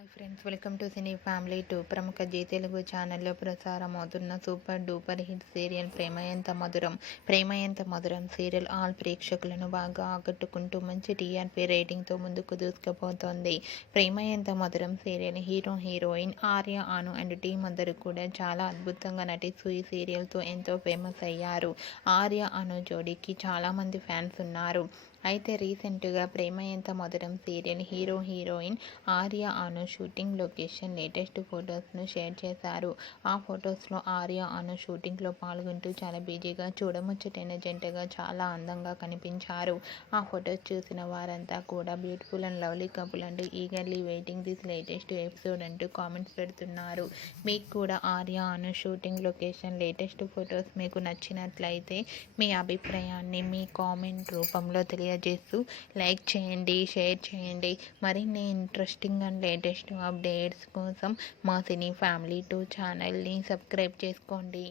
Hi friends, welcome to cine family 2. ప్రముఖ G Telugu ఛానల్లో ప్రసారం అవుతున్న సూపర్ డూపర్ హిట్ సీరియల్ ప్రేమ ఎంత మధురం సీరియల్ ఆల్ ప్రేక్షకులను బాగా ఆకట్టుకుంటూ మంచి టీఆర్పీ రేటింగ్తో ముందుకు దూసుకుపోతోంది. ప్రేమ ఎంత మధురం serial heroine Arya, Anu and team అందరూ కూడా చాలా అద్భుతంగా నటిస్తూ ఈ సీరియల్తో ఎంతో ఫేమస్ అయ్యారు. ఆర్య, అను జోడీకి చాలామంది ఫ్యాన్స్ ఉన్నారు. అయితే రీసెంట్గా ప్రేమ ఎంత మధురం సీరియల్ హీరోయిన్ ఆర్య, అను షూటింగ్ లొకేషన్ లేటెస్ట్ ఫొటోస్ను షేర్ చేశారు. ఆ ఫొటోస్లో ఆర్య, అను షూటింగ్లో పాల్గొంటూ చాలా బిజీగా చూడముచ్చటైన జంటగా చాలా అందంగా కనిపించారు. ఆ ఫొటోస్ చూసిన వారంతా కూడా బ్యూటిఫుల్ అండ్ లవ్లీ కపుల్ అంటూ eagerly waiting this latest episode అంటూ కామెంట్స్ పెడుతున్నారు. మీకు కూడా ఆర్య, అను షూటింగ్ లొకేషన్ లేటెస్ట్ ఫొటోస్ మీకు నచ్చినట్లయితే మీ అభిప్రాయాన్ని మీ కామెంట్ రూపంలో తెలియజేస్తూ లైక్ చేయండి, షేర్ చేయండి. మరిన్ని ఇంట్రెస్టింగ్ అండ్ లేటెస్ట్ అప్డేట్స్ కోసం మా సినీ ఫ్యామిలీ 2 ఛానల్ని సబ్స్క్రైబ్ చేసుకోండి.